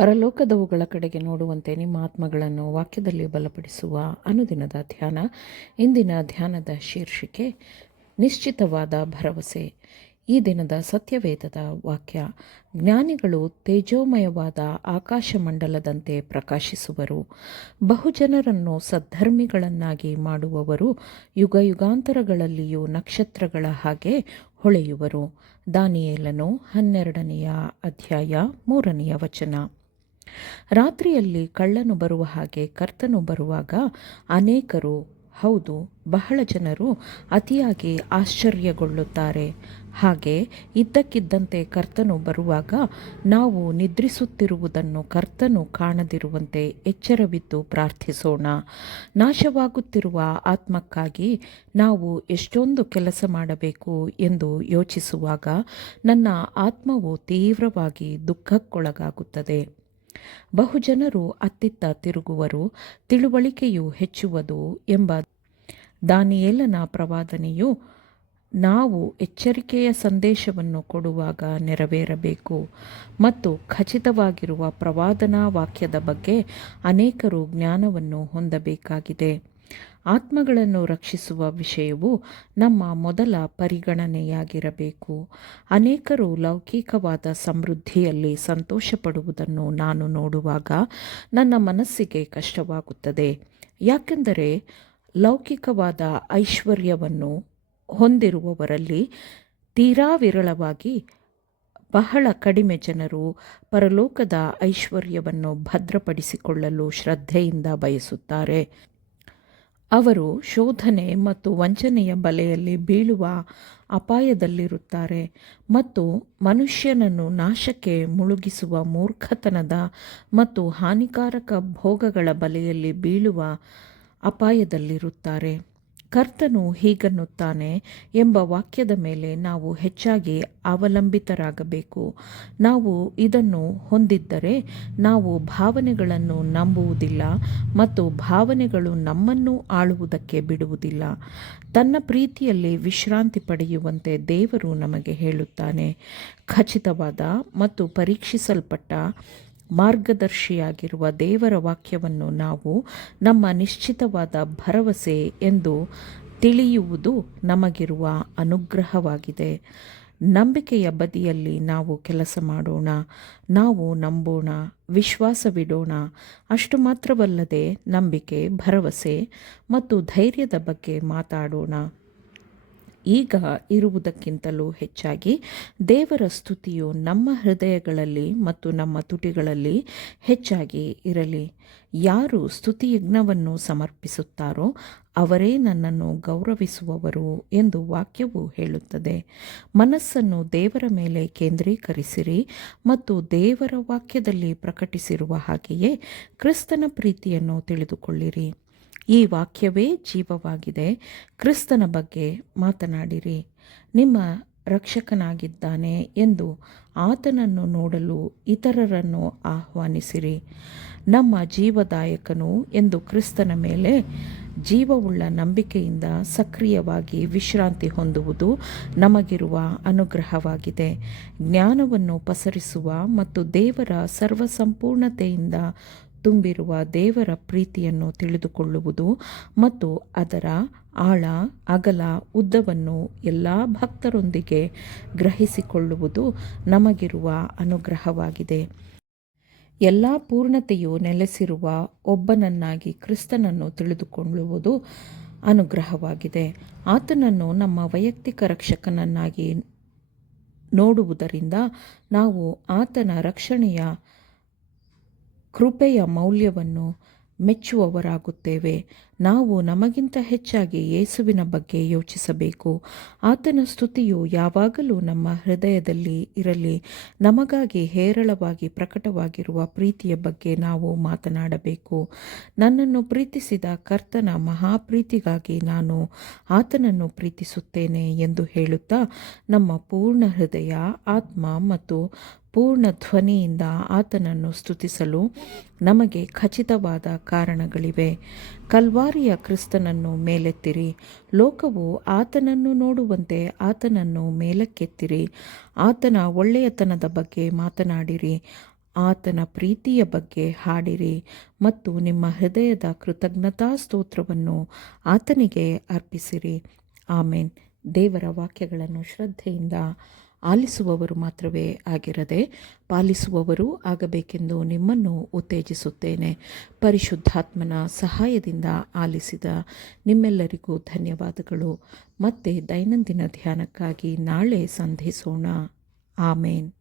ಪರಲೋಕದವುಗಳ ಕಡೆಗೆ ನೋಡುವಂತೆ ನಿಮ್ಮ ಆತ್ಮಗಳನ್ನು ವಾಕ್ಯದಲ್ಲಿ ಬಲಪಡಿಸುವ ಅನುದಿನದ ಧ್ಯಾನ. ಇಂದಿನ ಧ್ಯಾನದ ಶೀರ್ಷಿಕೆ ನಿಶ್ಚಿತವಾದ ಭರವಸೆ. ಈ ದಿನದ ಸತ್ಯವೇದದ ವಾಕ್ಯ: ಜ್ಞಾನಿಗಳು ತೇಜೋಮಯವಾದ ಆಕಾಶಮಂಡಲದಂತೆ ಪ್ರಕಾಶಿಸುವರು. ಬಹುಜನರನ್ನು ಸದ್ಧರ್ಮಿಗಳನ್ನಾಗಿ ಮಾಡುವವರು ಯುಗಾಂತರಗಳಲ್ಲಿಯೂ ನಕ್ಷತ್ರಗಳ ಹಾಗೆ ಹೊಳೆಯುವರು. ದಾನಿಯೇಲನು 12ನೇ ಅಧ್ಯಾಯ 3ನೇ ವಚನ. ರಾತ್ರಿಯಲ್ಲಿ ಕಳ್ಳನು ಬರುವ ಹಾಗೆ ಕರ್ತನು ಬರುವಾಗ ಅನೇಕರು, ಹೌದು ಬಹಳ ಜನರು ಅತಿಯಾಗಿ ಆಶ್ಚರ್ಯಗೊಳ್ಳುತ್ತಾರೆ. ಹಾಗೆ ಇದ್ದಕ್ಕಿದ್ದಂತೆ ಕರ್ತನು ಬರುವಾಗ ನಾವು ನಿದ್ರಿಸುತ್ತಿರುವುದನ್ನು ಕರ್ತನು ಕಾಣದಿರುವಂತೆ ಎಚ್ಚರವಿದ್ದು ಪ್ರಾರ್ಥಿಸೋಣ. ನಾಶವಾಗುತ್ತಿರುವ ಆತ್ಮಕ್ಕಾಗಿ ನಾವು ಎಷ್ಟೊಂದು ಕೆಲಸ ಮಾಡಬೇಕು ಎಂದು ಯೋಚಿಸುವಾಗ ನನ್ನ ಆತ್ಮವು ತೀವ್ರವಾಗಿ ದುಃಖಕ್ಕೊಳಗಾಗುತ್ತದೆ. ಬಹುಜನರು ಅತ್ತಿತ್ತ ತಿರುಗುವರು, ತಿಳುವಳಿಕೆಯು ಹೆಚ್ಚುವುದು ಎಂಬ ದಾನಿಯೇಲನ ಪ್ರವಾದನೆಯು ನಾವು ಎಚ್ಚರಿಕೆಯ ಸಂದೇಶವನ್ನು ಕೊಡುವಾಗ ನೆರವೇರಬೇಕು. ಮತ್ತು ಖಚಿತವಾಗಿರುವ ಪ್ರವಾದನಾ ವಾಕ್ಯದ ಬಗ್ಗೆ ಅನೇಕರು ಜ್ಞಾನವನ್ನು ಹೊಂದಬೇಕಾಗಿದೆ. ಆತ್ಮಗಳನ್ನು ರಕ್ಷಿಸುವ ವಿಷಯವು ನಮ್ಮ ಮೊದಲ ಪರಿಗಣನೆಯಾಗಿರಬೇಕು. ಅನೇಕರು ಲೌಕಿಕವಾದ ಸಮೃದ್ಧಿಯಲ್ಲಿ ಸಂತೋಷಪಡುವುದನ್ನು ನಾನು ನೋಡುವಾಗ ನನ್ನ ಮನಸ್ಸಿಗೆ ಕಷ್ಟವಾಗುತ್ತದೆ. ಯಾಕೆಂದರೆ ಲೌಕಿಕವಾದ ಐಶ್ವರ್ಯವನ್ನು ಹೊಂದಿರುವವರಲ್ಲಿ ತೀರಾ ವಿರಳವಾಗಿ ಬಹಳ ಕಡಿಮೆ ಜನರು ಪರಲೋಕದ ಐಶ್ವರ್ಯವನ್ನು ಭದ್ರಪಡಿಸಿಕೊಳ್ಳಲು ಶ್ರದ್ಧೆಯಿಂದ ಬಯಸುತ್ತಾರೆ. ಅವರು ಶೋಧನೆ ಮತ್ತು ವಂಚನೆಯ ಬಲೆಯಲ್ಲಿ ಬೀಳುವ ಅಪಾಯದಲ್ಲಿರುತ್ತಾರೆ ಮತ್ತು ಮನುಷ್ಯನನ್ನು ನಾಶಕ್ಕೆ ಮುಳುಗಿಸುವ ಮೂರ್ಖತನದ ಮತ್ತು ಹಾನಿಕಾರಕ ಭೋಗಗಳ ಬಲೆಯಲ್ಲಿ ಬೀಳುವ ಅಪಾಯದಲ್ಲಿರುತ್ತಾರೆ. ಕರ್ತನು ಹೀಗನ್ನುತ್ತಾನೆ ಎಂಬ ವಾಕ್ಯದ ಮೇಲೆ ನಾವು ಹೆಚ್ಚಾಗಿ ಅವಲಂಬಿತರಾಗಬೇಕು. ನಾವು ಇದನ್ನು ಹೊಂದಿದ್ದರೆ ನಾವು ಭಾವನೆಗಳನ್ನು ನಂಬುವುದಿಲ್ಲ ಮತ್ತು ಭಾವನೆಗಳು ನಮ್ಮನ್ನು ಆಳುವುದಕ್ಕೆ ಬಿಡುವುದಿಲ್ಲ. ತನ್ನ ಪ್ರೀತಿಯಲ್ಲಿ ವಿಶ್ರಾಂತಿ ಪಡೆಯುವಂತೆ ದೇವರು ನಮಗೆ ಹೇಳುತ್ತಾನೆ. ಖಚಿತವಾದ ಮತ್ತು ಪರೀಕ್ಷಿಸಲ್ಪಟ್ಟ ಮಾರ್ಗದರ್ಶಿಯಾಗಿರುವ ದೇವರ ವಾಕ್ಯವನ್ನು ನಾವು ನಮ್ಮ ನಿಶ್ಚಿತವಾದ ಭರವಸೆ ಎಂದು ತಿಳಿಯುವುದು ನಮಗಿರುವ ಅನುಗ್ರಹವಾಗಿದೆ. ನಂಬಿಕೆಯ ಬದಿಯಲ್ಲಿ ನಾವು ಕೆಲಸ ಮಾಡೋಣ, ನಾವು ನಂಬೋಣ, ವಿಶ್ವಾಸವಿಡೋಣ. ಅಷ್ಟು ಮಾತ್ರವಲ್ಲದೆ ನಂಬಿಕೆ, ಭರವಸೆ ಮತ್ತು ಧೈರ್ಯದ ಬಗ್ಗೆ ಮಾತಾಡೋಣ. ಈಗ ಇರುವುದಕ್ಕಿಂತಲೂ ಹೆಚ್ಚಾಗಿ ದೇವರ ಸ್ತುತಿಯು ನಮ್ಮ ಹೃದಯಗಳಲ್ಲಿ ಮತ್ತು ನಮ್ಮ ತುಟಿಗಳಲ್ಲಿ ಹೆಚ್ಚಾಗಿ ಇರಲಿ. ಯಾರು ಸ್ತುತಿಯಜ್ಞವನ್ನು ಸಮರ್ಪಿಸುತ್ತಾರೋ ಅವರೇ ನನ್ನನ್ನು ಗೌರವಿಸುವವರು ಎಂದು ವಾಕ್ಯವು ಹೇಳುತ್ತದೆ. ಮನಸ್ಸನ್ನು ದೇವರ ಮೇಲೆ ಕೇಂದ್ರೀಕರಿಸಿರಿ ಮತ್ತು ದೇವರ ವಾಕ್ಯದಲ್ಲಿ ಪ್ರಕಟಿಸಿರುವ ಹಾಗೆಯೇ ಕ್ರಿಸ್ತನ ಪ್ರೀತಿಯನ್ನು ತಿಳಿದುಕೊಳ್ಳಿರಿ. ಈ ವಾಕ್ಯವೇ ಜೀವವಾಗಿದೆ. ಕ್ರಿಸ್ತನ ಬಗ್ಗೆ ಮಾತನಾಡಿರಿ. ನಿಮ್ಮ ರಕ್ಷಕನಾಗಿದ್ದಾನೆ ಎಂದು ಆತನನ್ನು ನೋಡಲು ಇತರರನ್ನು ಆಹ್ವಾನಿಸಿರಿ. ನಮ್ಮ ಜೀವದಾಯಕನು ಎಂದು ಕ್ರಿಸ್ತನ ಮೇಲೆ ಜೀವವುಳ್ಳ ನಂಬಿಕೆಯಿಂದ ಸಕ್ರಿಯವಾಗಿ ವಿಶ್ರಾಂತಿ ಹೊಂದುವುದು ನಮಗಿರುವ ಅನುಗ್ರಹವಾಗಿದೆ. ಜ್ಞಾನವನ್ನು ಪಸರಿಸುವ ಮತ್ತು ದೇವರ ಸರ್ವಸಂಪೂರ್ಣತೆಯಿಂದ ತುಂಬಿರುವ ದೇವರ ಪ್ರೀತಿಯನ್ನು ತಿಳಿದುಕೊಳ್ಳುವುದು ಮತ್ತು ಅದರ ಆಳ, ಅಗಲ, ಉದ್ದವನ್ನು ಎಲ್ಲ ಭಕ್ತರೊಂದಿಗೆ ಗ್ರಹಿಸಿಕೊಳ್ಳುವುದು ನಮಗಿರುವ ಅನುಗ್ರಹವಾಗಿದೆ. ಎಲ್ಲ ಪೂರ್ಣತೆಯು ನೆಲೆಸಿರುವ ಒಬ್ಬನನ್ನಾಗಿ ಕ್ರಿಸ್ತನನ್ನು ತಿಳಿದುಕೊಳ್ಳುವುದು ಅನುಗ್ರಹವಾಗಿದೆ. ಆತನನ್ನು ನಮ್ಮ ವೈಯಕ್ತಿಕ ರಕ್ಷಕನನ್ನಾಗಿ ನೋಡುವುದರಿಂದ ನಾವು ಆತನ ರಕ್ಷಣೆಯ ಕೃಪೆಯ ಮೌಲ್ಯವನ್ನು ಮೆಚ್ಚುವವರಾಗುತ್ತೇವೆ. ನಾವು ನಮಗಿಂತ ಹೆಚ್ಚಾಗಿ ಯೇಸುವಿನ ಬಗ್ಗೆ ಯೋಚಿಸಬೇಕು. ಆತನ ಸ್ತುತಿಯು ಯಾವಾಗಲೂ ನಮ್ಮ ಹೃದಯದಲ್ಲಿ ಇರಲಿ. ನಮಗಾಗಿ ಹೇರಳವಾಗಿ ಪ್ರಕಟವಾಗಿರುವ ಪ್ರೀತಿಯ ಬಗ್ಗೆ ನಾವು ಮಾತನಾಡಬೇಕು. ನನ್ನನ್ನು ಪ್ರೀತಿಸಿದ ಕರ್ತನ ಮಹಾಪ್ರೀತಿಗಾಗಿ ನಾನು ಆತನನ್ನು ಪ್ರೀತಿಸುತ್ತೇನೆ ಎಂದು ಹೇಳುತ್ತಾ ನಮ್ಮ ಪೂರ್ಣ ಹೃದಯ, ಆತ್ಮ ಮತ್ತು ಪೂರ್ಣ ಧ್ವನಿಯಿಂದ ಆತನನ್ನು ಸ್ತುತಿಸಲು ನಮಗೆ ಖಚಿತವಾದ ಕಾರಣಗಳಿವೆ. ಕಲ್ವಾರಿಯ ಕ್ರಿಸ್ತನನ್ನು ಮೇಲೆತ್ತಿರಿ. ಲೋಕವು ಆತನನ್ನು ನೋಡುವಂತೆ ಆತನನ್ನು ಮೇಲಕ್ಕೆತ್ತಿರಿ. ಆತನ ಒಳ್ಳೆಯತನದ ಬಗ್ಗೆ ಮಾತನಾಡಿರಿ. ಆತನ ಪ್ರೀತಿಯ ಬಗ್ಗೆ ಹಾಡಿರಿ ಮತ್ತು ನಿಮ್ಮ ಹೃದಯದ ಕೃತಜ್ಞತಾ ಸ್ತೋತ್ರವನ್ನು ಆತನಿಗೆ ಅರ್ಪಿಸಿರಿ. ಆಮೇನ್. ದೇವರ ವಾಕ್ಯಗಳನ್ನು ಶ್ರದ್ಧೆಯಿಂದ ಆಲಿಸುವವರು ಮಾತ್ರವೇ ಆಗಿರದೆ ಪಾಲಿಸುವವರೂ ಆಗಬೇಕೆಂದು ನಿಮ್ಮನ್ನು ಉತ್ತೇಜಿಸುತ್ತೇನೆ. ಪರಿಶುದ್ಧಾತ್ಮನ ಸಹಾಯದಿಂದ ಆಲಿಸಿದ ನಿಮ್ಮೆಲ್ಲರಿಗೂ ಧನ್ಯವಾದಗಳು. ಮತ್ತೆ ದೈನಂದಿನ ಧ್ಯಾನಕ್ಕಾಗಿ ನಾಳೆ ಸಂಧಿಸೋಣ. ಆಮೇನ್.